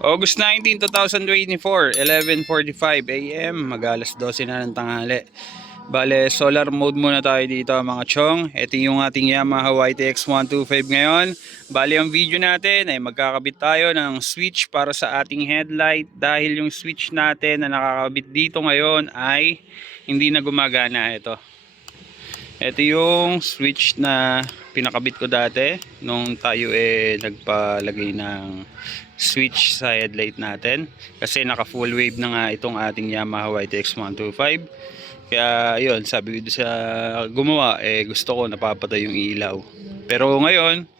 August 19, 2024, 11:45 AM, mag-alas 12 na ng tanghali. Bale, solar mode muna tayo dito mga chong. Ito yung ating Yamaha YTX125 ngayon. Bale, ang video natin ay magkakabit tayo ng switch para sa ating headlight dahil yung switch natin na nakakabit dito ngayon ay hindi na gumagana. Ito yung switch na pinakabit ko dati nung tayo nagpalagay ng switch sa headlight natin kasi naka full wave na nga itong ating Yamaha YTX125. Kaya yun, sabi ko sa gumawa, gusto ko napapatay yung ilaw. Pero ngayon,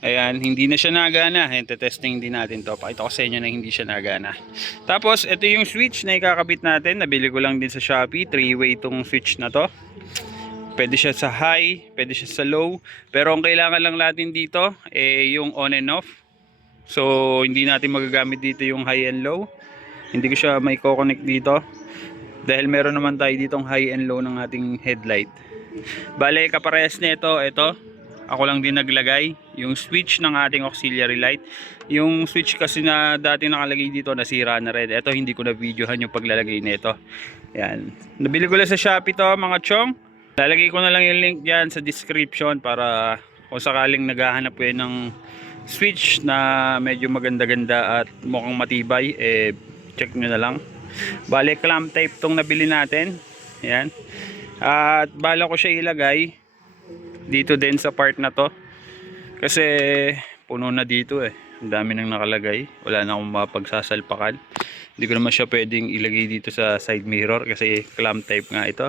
ayan, hindi na siya nagana. Testing din natin to. Pakita ko sa inyo na hindi siya nagana. Tapos, ito yung switch na ikakabit natin. Nabili ko lang din sa Shopee. 3-way itong switch na to. Pwede siya sa high, pwede siya sa low. Pero ang kailangan lang natin dito, yung on and off. So, hindi natin magagamit dito yung high and low. Hindi ko siya may co-connect dito. Dahil meron naman tayo ditong high and low ng ating headlight. Bale, kaparehas nito, ito. Ako lang din naglagay. Yung switch ng ating auxiliary light. Yung switch kasi na dati nakalagay dito, nasira na rin. Ito, hindi ko na videohan yung paglalagay nito. Yan. Nabili ko lang sa Shopee to, mga chong. Lalagay ko na lang yung link dyan sa description para kung sakaling naghahanap kayo ng switch na medyo maganda-ganda at mukhang matibay, check nyo na lang. Bale, clamp type tong nabili natin. Ayan. At bala ko siya ilagay dito din sa part na to. Kasi puno na dito Ang dami nang nakalagay. Wala na akong mapagsasalpakan. Hindi ko naman siya pwedeng ilagay dito sa side mirror kasi clamp type nga ito.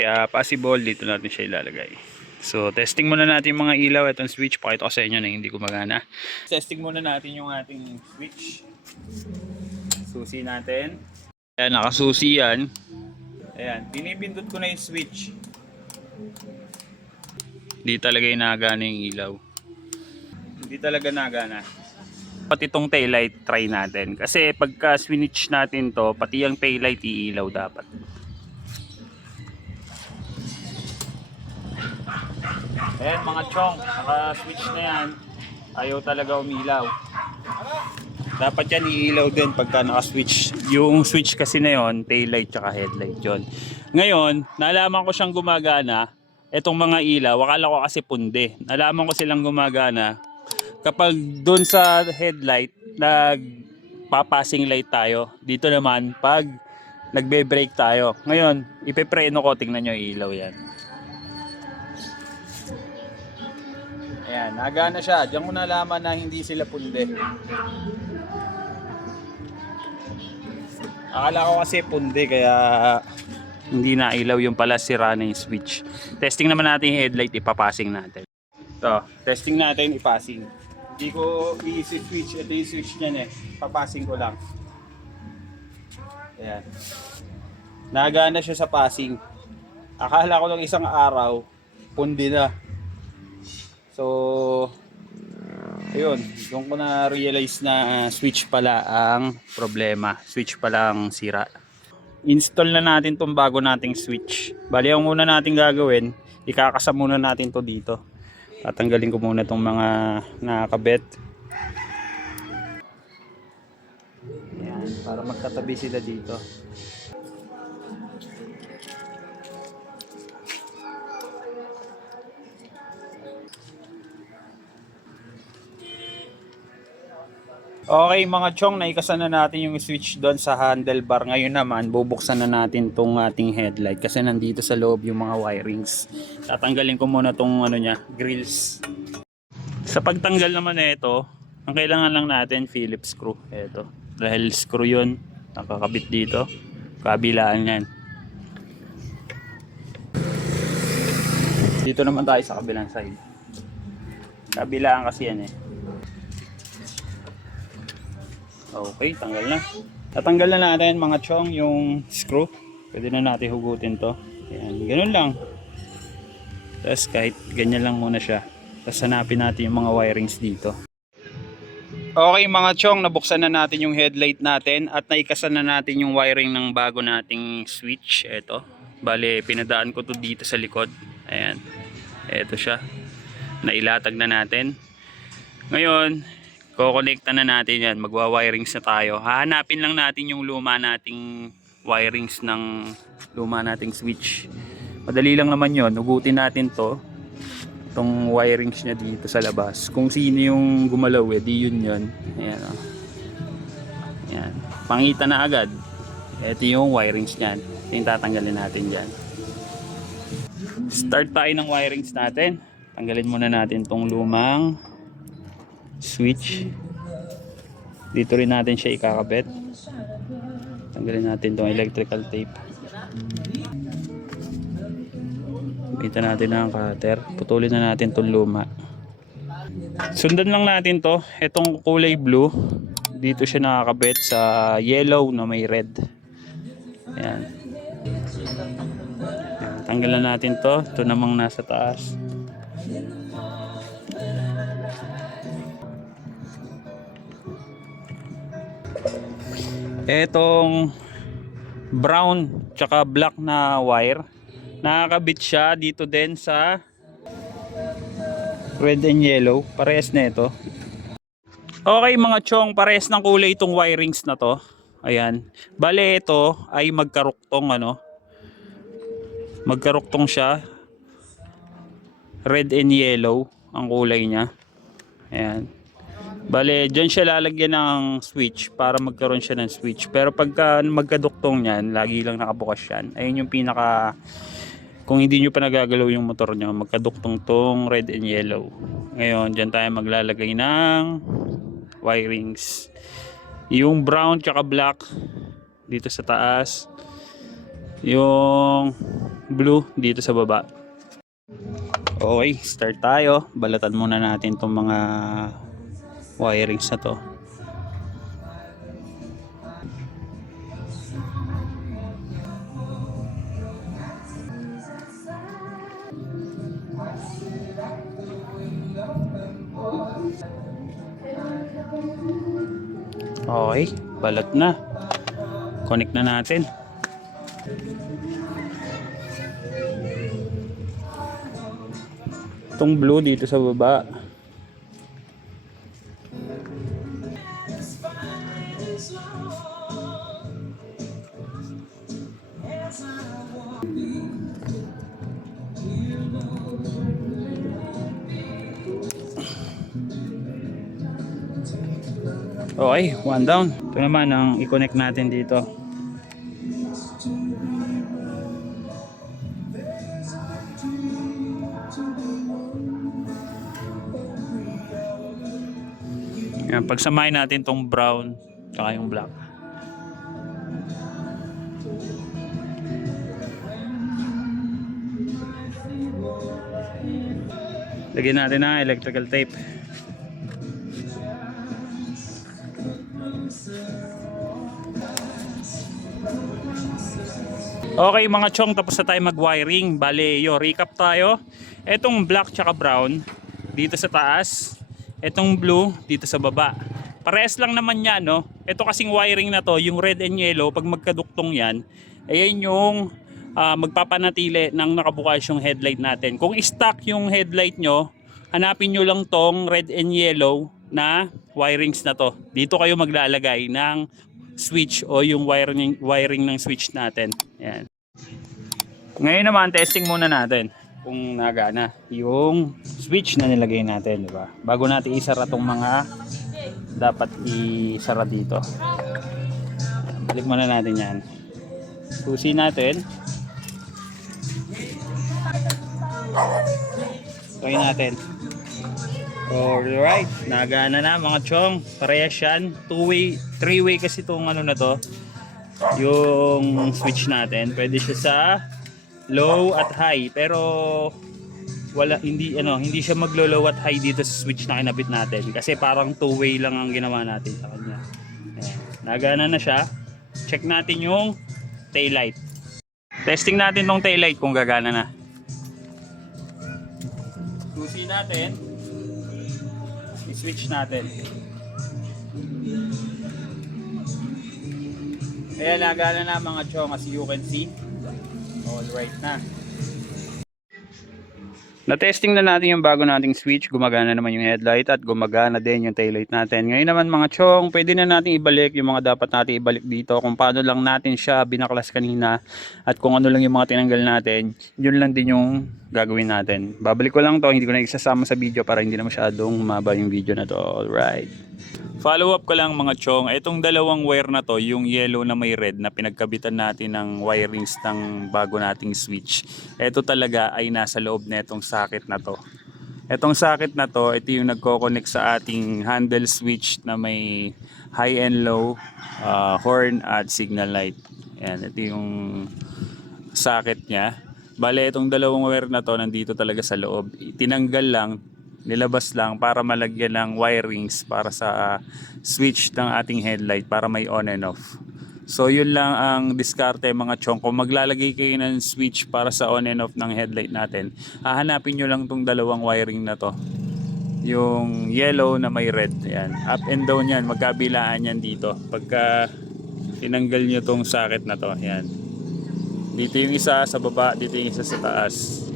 Kaya possible dito natin siya ilalagay. So testing muna natin mga ilaw. Itong switch, pakita ko sa inyo na hindi gumagana. Testing muna natin yung ating switch. Susi natin. Ayan, nakasusi yan. Ayan, pinipindot ko na yung switch. Hindi talaga yung nagana yung ilaw. Hindi talaga nagana. Pati itong taillight try natin. Kasi pagka switch natin to, pati yung taillight iilaw dapat. Ayan mga chong, naka-switch na yan. Ayaw talaga umilaw. Dapat yan iilaw din pagka naka-switch. Yung switch kasi na yon, taillight tsaka headlight yon. Ngayon, nalaman ko siyang gumagana. Etong mga ilaw, akala ko kasi punde. Nalaman ko silang gumagana kapag doon sa headlight nagpa-passing light tayo. Dito naman pag nagbe-brake tayo. Ngayon, ipepreno ko, tingnan nyo ilaw yan. Ayan, nagana siya. Diyan ko nalaman na hindi sila punde. Akala ko kasi punde kaya hindi na ilaw, yung pala sira na yung switch. Testing naman natin yung headlight, ipapassing natin. Ito, testing natin ipassing. Hindi ko i-switch, ito yung switch niyan papassing ko lang. Ayan. Nagana siya sa passing. Akala ko lang isang araw, punde na. So, ayun, doon ko na realize na switch pala ang problema. Switch pala ang sira. Install na natin tong bago nating switch. Bali, ang muna natin gagawin, ikakasa muna natin to dito. Tatanggalin ko muna tong mga nakakabit. Ayan, para magkatabi sila dito. Okay mga chong, naikasan na natin yung switch doon sa handlebar. Ngayon naman, bubuksan na natin tong ating headlight kasi nandito sa loob yung mga wirings. Tatanggalin ko muna tong grills. Sa pagtanggal naman ito, ang kailangan lang natin Phillips screw. Ito, dahil screw yun, nakakabit dito. Kabilaan yan. Dito naman tayo sa kabilang side. Kabilaan kasi yan Okay, tanggal na. Tatanggal na natin mga chong yung screw. Pwede na natin hugutin to. Ayan, ganun lang. Tapos kahit ganyan lang muna siya. Tapos hanapin natin yung mga wirings dito. Okay mga chong, nabuksan na natin yung headlight natin at naikasan na natin yung wiring ng bago nating switch. Ito. Bale, pinadaan ko to dito sa likod. Ayan. Ito siya. Nailatag na natin. Ngayon, Kukonekta na natin yan. Magwa-wirings na tayo. Hahanapin lang natin yung luma nating wirings ng luma nating switch. Madali lang naman yon. Ugutin natin to. Itong wirings niya dito sa labas. Kung sino yung gumalaw di yun yun. Ayan o. Ayan. Pangita na agad. Ito yung wirings niyan. Ito yung tatanggalin natin dyan. Start tayo ng wirings natin. Tanggalin muna natin tong lumang switch. Dito rin natin siya ikakabit. Tanggalin natin tong electrical tape. Gamitan natin ang cutter. Putulin na natin tong luma. Sundan lang natin to. Itong kulay blue. Dito siya nakakabit sa yellow na may red. Ayan. Tanggalan natin to. Ito namang nasa taas. Etong brown tsaka black na wire, nakakabit siya dito din sa red and yellow. Parehas na ito. Okay mga chong, parehas ng kulay itong wirings na to. Ayan. Bale ito ay magkaruktong magkaruktong siya. Red and yellow ang kulay niya. Ayan. Bale, dyan siya lalagyan ng switch para magkaroon siya ng switch. Pero pagka magkaduktong yan, lagi lang nakabukas yan. Ayun yung pinaka, kung hindi nyo pa nagagalaw yung motor nyo, magkaduktong tong red and yellow. Ngayon, dyan tayo maglalagay ng wirings. Yung brown tsaka black dito sa taas. Yung blue dito sa baba. Okay, start tayo. Balatan muna natin tong mga wirings na to. Okay, balat na. Connect na natin. Itong blue dito sa baba. Okay, one down. Ito naman ang i-connect natin dito. Yan, pagsamahin natin tong brown at yung black. Lagyan natin ang electrical tape. Okay mga chong, tapos na tayo mag-wiring. Bale, recap tayo. Etong black tsaka brown dito sa taas. Etong blue dito sa baba. Parehas lang naman yan, no? Ito kasing wiring na to, yung red and yellow, pag magkaduktong yan, ayan yung magpapanatili ng nakabukas yung headlight natin. Kung stock yung headlight nyo, hanapin nyo lang tong red and yellow na wirings na to. Dito kayo maglalagay ng switch o yung wiring ng switch natin. Ayan. Ngayon naman, testing muna natin kung nagana yung switch na nilagay natin, di ba? Bago natin isara tong mga dapat isara dito. Balik muna natin yan. Susi natin. Try natin. Alright, nagana na mga chong. Parehas yan. 2-way, 3-way kasi itong ano na to. Yung switch natin. Pwede siya sa low at high. Pero hindi siya maglo-low at high dito sa switch na kinabit natin. Kasi parang 2-way lang ang ginawa natin sa kanya. Ayan. Nagana na siya. Check natin yung taillight. Testing natin tong taillight kung gagana na. Susi natin. I-switch natin. Ayan, nagana na mga chong, as you can see. All right na. Na-testing na natin yung bago nating switch, gumagana naman yung headlight at gumagana din yung taillight natin. Ngayon naman mga chong, pwede na natin ibalik yung mga dapat natin ibalik dito, kung paano lang natin siya binaklas kanina at kung ano lang yung mga tinanggal natin, yun lang din yung gagawin natin. Babalik ko lang to, hindi ko na isasama sa video para hindi na masyadong humaba yung video na to. Alright. Follow up ko lang mga chong, itong dalawang wire na to, yung yellow na may red na pinagkabitan natin ng wirings ng bago nating switch. Ito talaga ay nasa loob na itong socket na to. Itong socket na to, ito yung nagko-connect sa ating handle switch na may high and low, horn at signal light. Ayan, ito yung socket niya. Bale, itong dalawang wire na to nandito talaga sa loob. Tinanggal lang, nilabas lang para malagyan ng wirings para sa switch ng ating headlight para may on and off. So yun lang ang diskarte mga chong. Kung maglalagay kayo ng switch para sa on and off ng headlight natin, hahanapin nyo lang tong dalawang wiring na to, yung yellow na may red. Yan. Up and down yan, magkabilaan yan dito pagka tinanggal nyo tong socket na to. Yan. Dito yung isa sa baba, dito yung isa sa taas.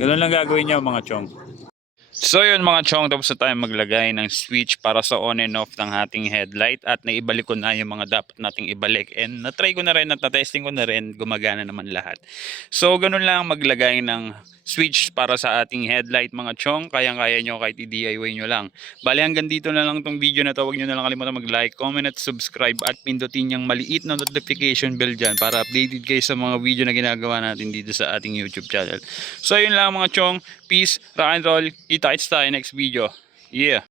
Ganun lang gagawin nyo mga chong. So yun mga chong, tapos na tayo maglagay ng switch para sa on and off ng ating headlight at naibalik ko na yung mga dapat nating ibalik, and na-try ko na rin at na-testing ko na rin, gumagana naman lahat. So ganun lang maglagay ng switch para sa ating headlight mga chong, kayang-kaya nyo kahit i-DIY nyo lang. Bali hanggang dito na lang tong video na to. Huwag nyo na lang kalimutan mag-like, comment at subscribe at pindutin yung maliit na notification bell dyan para updated kayo sa mga video na ginagawa natin dito sa ating YouTube channel. So yun lang mga chong, peace, rock and roll, kita-kits tayo next video. Yeah.